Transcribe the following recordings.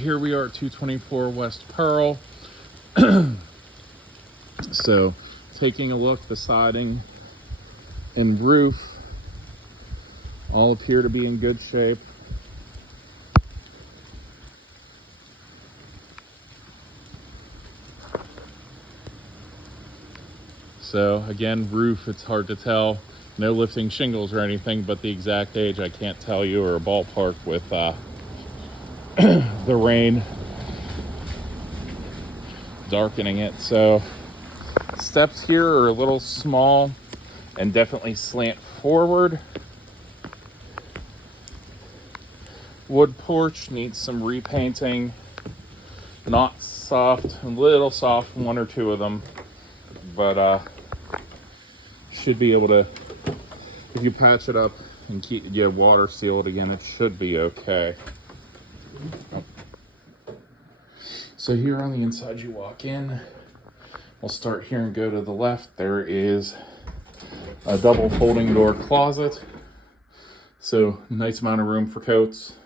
here we are at 224 West Pearl. So taking a look, the siding and roof all appear to be in good shape. So again, roof, it's hard to tell. No lifting shingles or anything, but the exact age I can't tell you, or a ballpark with the rain darkening it. So steps here are a little small and definitely slant forward. Wood porch needs some repainting. Not soft, a little soft, one or two of them, but should be able to, if you patch it up and water seal it again, it should be okay. So here on the inside, you walk in. We'll start here and go to the left. There is a double folding door closet. So nice amount of room for coats,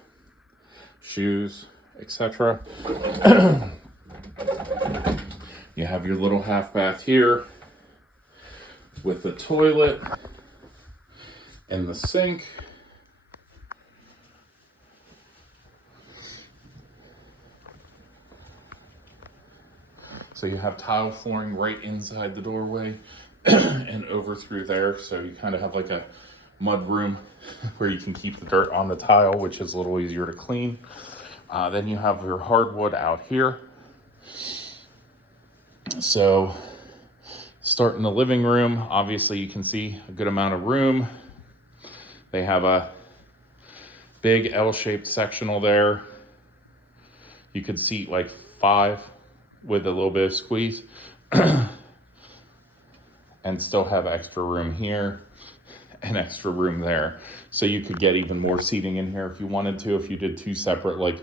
shoes, etc. You have your little half bath here with the toilet and the sink. So you have tile flooring right inside the doorway and over through there. So you kind of have like a mud room where you can keep the dirt on the tile, which is a little easier to clean. Then you have your hardwood out here. So start in the living room. Obviously you can see a good amount of room. They have a big L-shaped sectional there. You could seat like 5 with a little bit of squeeze and still have extra room here and extra room there. So you could get even more seating in here if you wanted to, if you did 2 separate like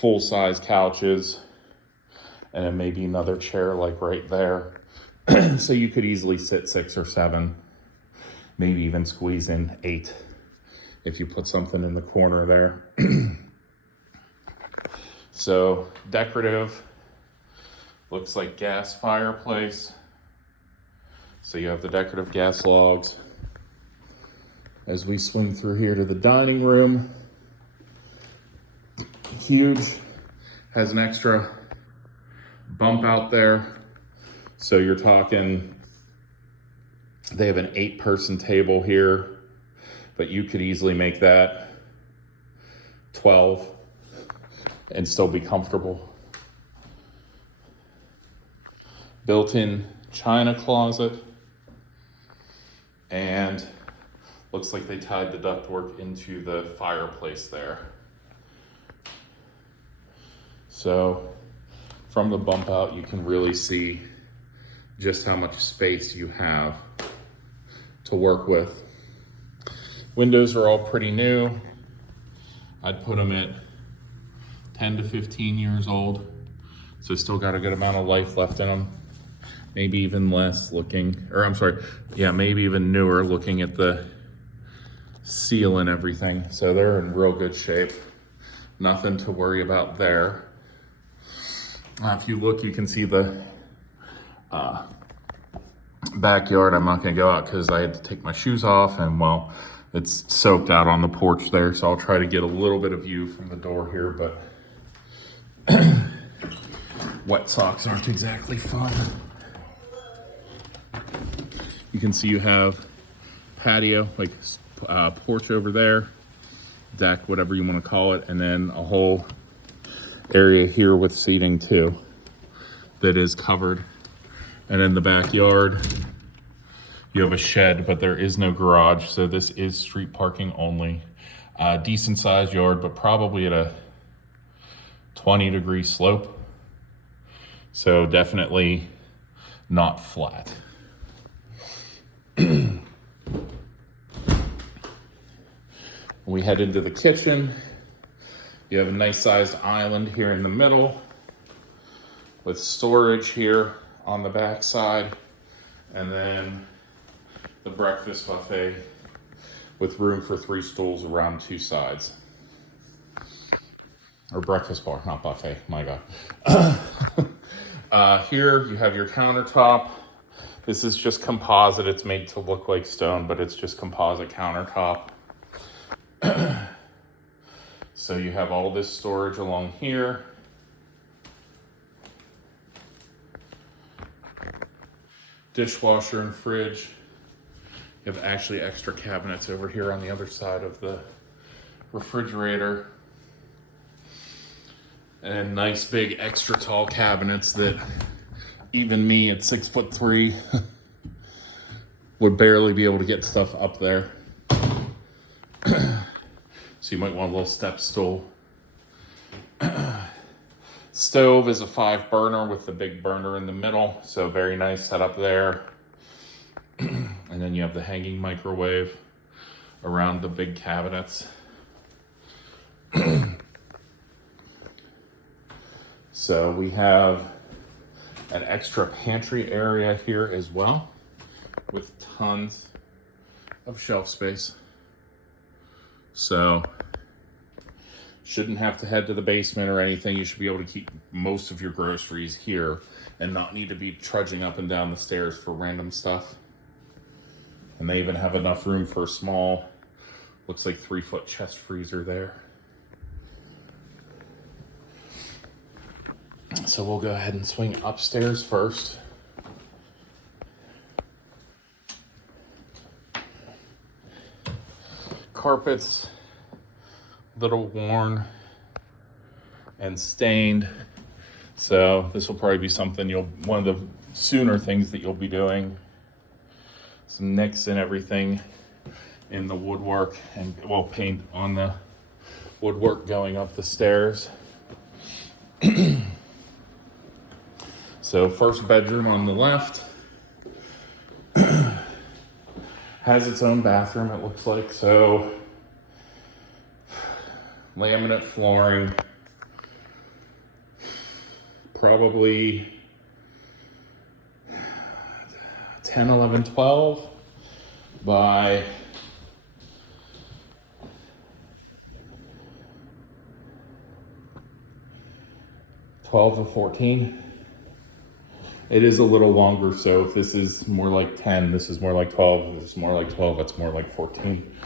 full-size couches and then maybe another chair like right there. So you could easily sit 6 or 7, maybe even squeeze in 8 if you put something in the corner there. So decorative, looks like gas fireplace. So you have the decorative gas logs. As we swing through here to the dining room, huge, has an extra bump out there. So you're talking, they have an 8-person table here, but you could easily make that 12 and still be comfortable. Built-in china closet, and looks like they tied the ductwork into the fireplace there. So from the bump out, you can really see just how much space you have to work with. Windows are all pretty new. I'd put them at 10 to 15 years old. So still got a good amount of life left in them. Maybe even less looking, or I'm sorry, yeah, maybe even newer looking at the seal and everything. So they're in real good shape. Nothing to worry about there. If you look, you can see the backyard. I'm not gonna go out because I had to take my shoes off, and well, it's soaked out on the porch there. So I'll try to get a little bit of view from the door here, but wet socks aren't exactly fun. You can see you have patio, like porch over there, deck, whatever you want to call it, and then a whole area here with seating too that is covered. And in the backyard, you have a shed, but there is no garage, so this is street parking only. Decent sized yard, but probably at a 20-degree slope, so definitely not flat. We head into the kitchen. You have a nice sized island here in the middle with storage here on the back side, and then the breakfast buffet with room for 3 stools around 2 sides. or breakfast bar, not buffet, my God. Here you have your countertop. This is just composite. It's made to look like stone, but it's just composite countertop. So you have all this storage along here. Dishwasher and fridge. You have actually extra cabinets over here on the other side of the refrigerator. And nice big extra tall cabinets that even me at 6'3" would barely be able to get stuff up there. So you might want a little step stool. Stove is a 5 burner with the big burner in the middle. So very nice setup there. And then you have the hanging microwave around the big cabinets. So we have an extra pantry area here as well with tons of shelf space. So shouldn't have to head to the basement or anything. You should be able to keep most of your groceries here and not need to be trudging up and down the stairs for random stuff. And they even have enough room for a small, looks like 3-foot chest freezer there. So we'll go ahead and swing upstairs first. Carpets, little worn and stained. So this will probably be something one of the sooner things that you'll be doing. Some nicks and everything in the woodwork, and well, paint on the woodwork going up the stairs. So first bedroom on the left has its own bathroom, it looks like. So laminate flooring, probably 10, 11, 12 by 12 to 14. It is a little longer, so if this is more like 10, this is more like 12. If this is more like 12, it's more like 14.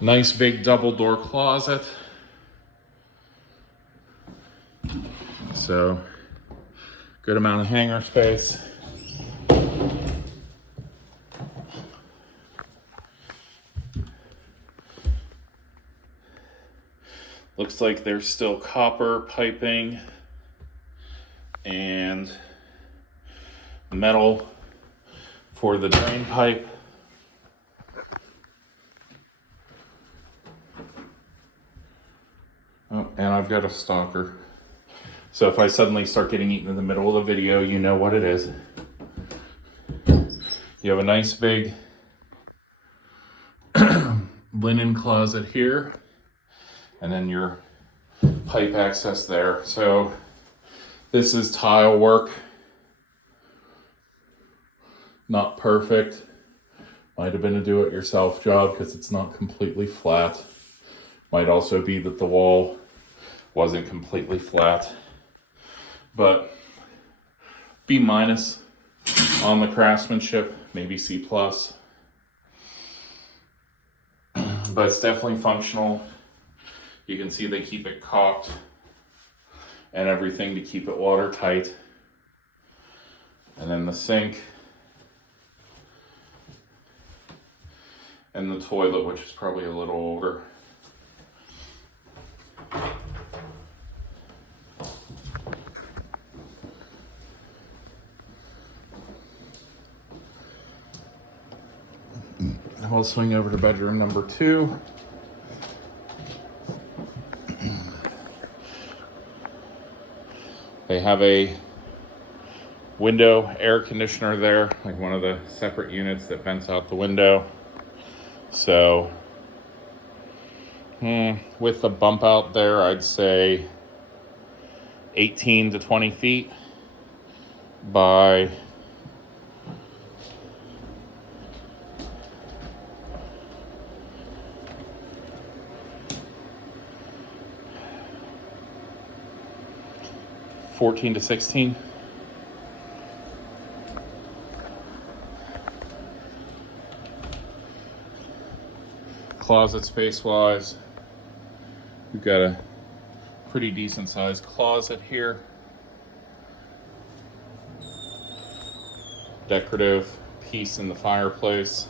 Nice big double door closet. So, good amount of hanger space. Looks like there's still copper piping and metal for the drain pipe. Oh, and I've got a stalker. So if I suddenly start getting eaten in the middle of the video, you know what it is. You have a nice big linen closet here, and then your pipe access there. So this is tile work. Not perfect. Might have been a do-it-yourself job because it's not completely flat. Might also be that the wall wasn't completely flat. But B- on the craftsmanship, maybe C+. But it's definitely functional. You can see they keep it caulked and everything to keep it watertight. And then the sink and the toilet, which is probably a little older. We'll swing over to bedroom number 2. They have a window air conditioner there, like one of the separate units that vents out the window. So, with the bump out there, I'd say 18 to 20 feet by 14 to 16. Closet space wise, we've got a pretty decent sized closet here. Decorative piece in the fireplace.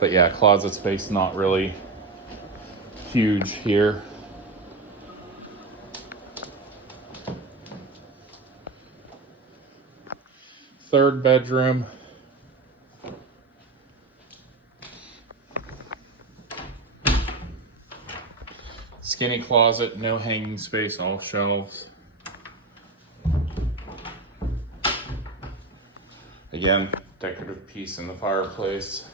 But yeah, closet space not really huge here. Third bedroom. Skinny closet, no hanging space, all shelves. Again, decorative piece in the fireplace.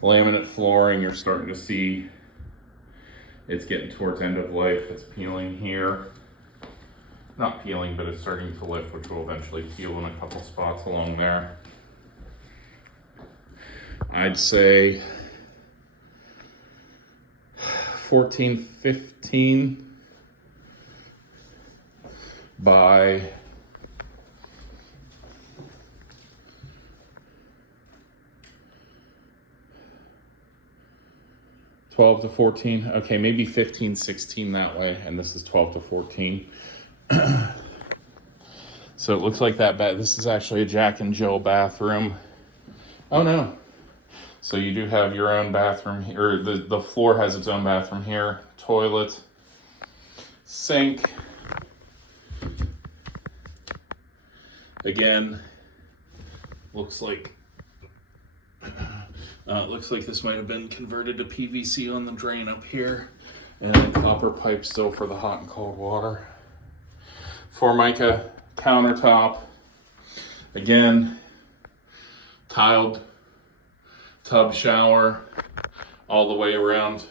Laminate flooring, you're starting to see it's getting towards end of life. It's peeling here. Not peeling, but it's starting to lift, which will eventually peel in a couple spots along there. I'd say 14, 15 by 12 to 14. Okay, maybe 15, 16 that way. And this is 12 to 14. So it looks like that this is actually a Jack and Jill bathroom. Oh no. So you do have your own bathroom here, or the floor has its own bathroom here. Toilet, sink. Again, looks like this might have been converted to PVC on the drain up here, and then copper pipe still for the hot and cold water. Formica countertop. Again, tiled tub shower all the way around,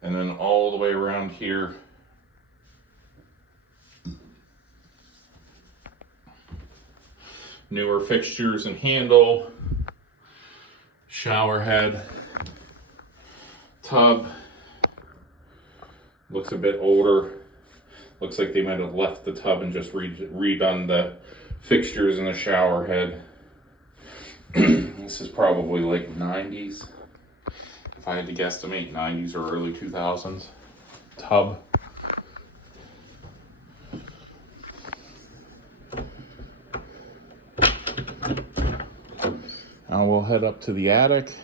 and then all the way around here. Newer fixtures and handle, shower head, tub. Looks a bit older. Looks like they might have left the tub and just redone the fixtures and the shower head. This is probably like 90s. If I had to guesstimate, 90s or early 2000s. Tub. Now we'll head up to the attic.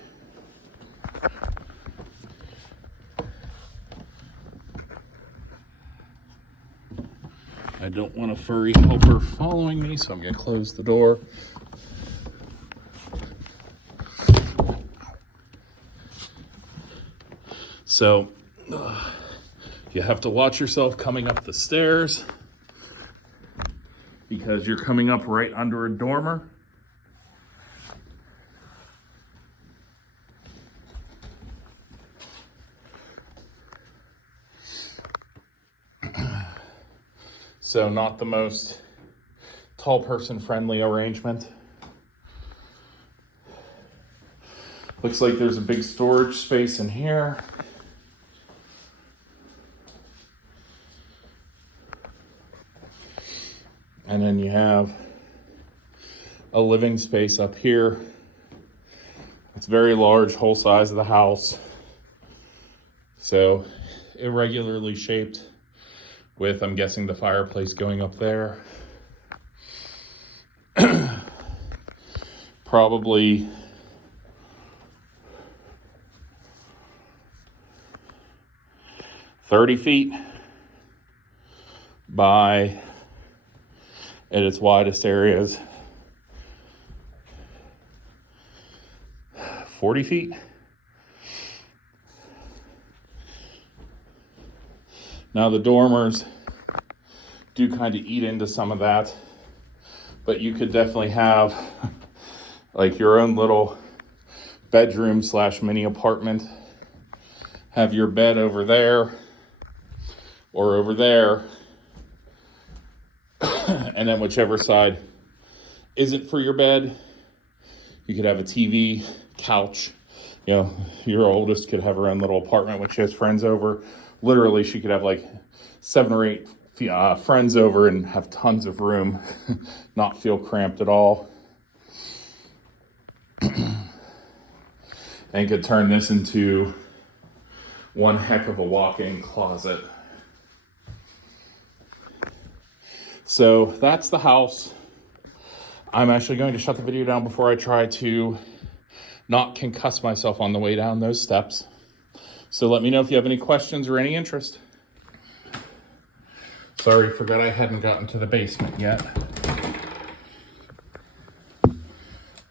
I don't want a furry helper following me, so I'm going to close the door. So you have to watch yourself coming up the stairs because you're coming up right under a dormer. So not the most tall person friendly arrangement. Looks like there's a big storage space in here. And then you have a living space up here. It's very large, whole size of the house. So irregularly shaped with, I'm guessing, the fireplace going up there. Probably $30 feet by, at its widest areas, 40 feet. Now the dormers do kind of eat into some of that, but you could definitely have like your own little bedroom / mini apartment. Have your bed over there or over there, and then whichever side isn't for your bed, you could have a TV, couch, You know, your oldest could have her own little apartment when she has friends over. Literally, she could have like 7 or 8 friends over and have tons of room, not feel cramped at all. And could turn this into one heck of a walk-in closet. So that's the house. I'm actually going to shut the video down before I try to not concuss myself on the way down those steps. So let me know if you have any questions or any interest. Sorry, forgot I hadn't gotten to the basement yet.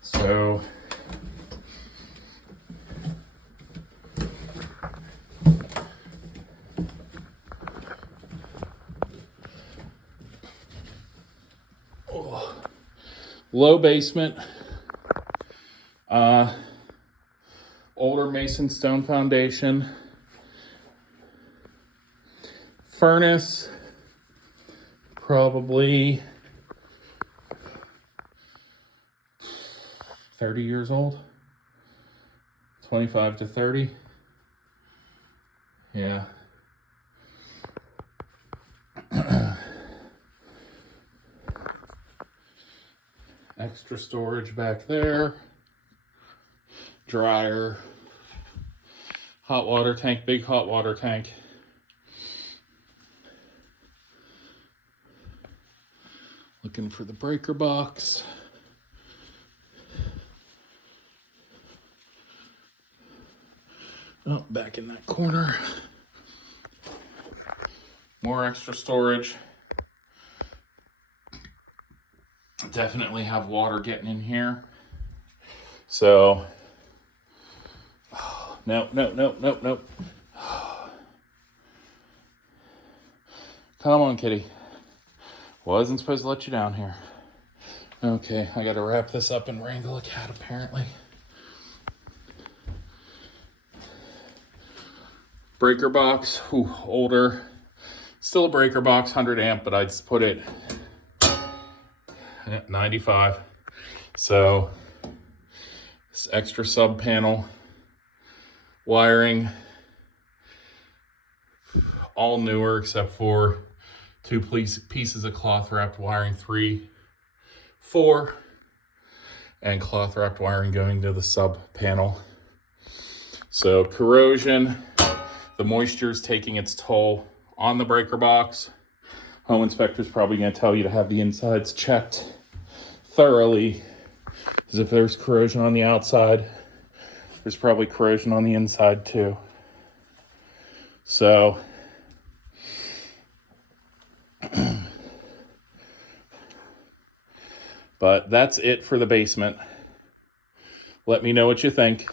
So low basement, older mason stone foundation, furnace, probably 30 years old, 25 to 30. Yeah. Extra storage back there. Dryer. Hot water tank, big hot water tank. Looking for the breaker box. Oh, back in that corner. More extra storage. Definitely have water getting in here. So, no. Come on, kitty. Wasn't supposed to let you down here. Okay, I gotta wrap this up and wrangle a cat apparently. Breaker box, older. Still a breaker box, 100 amp, but I just put it at 95. So, this extra sub panel, wiring, all newer except for 2 pieces of cloth wrapped wiring, 3, 4, and cloth wrapped wiring going to the sub panel. So corrosion, the moisture is taking its toll on the breaker box. Home inspector's probably going to tell you to have the insides checked thoroughly, because if there's corrosion on the outside, there's probably corrosion on the inside too. So but that's it for the basement. Let me know what you think.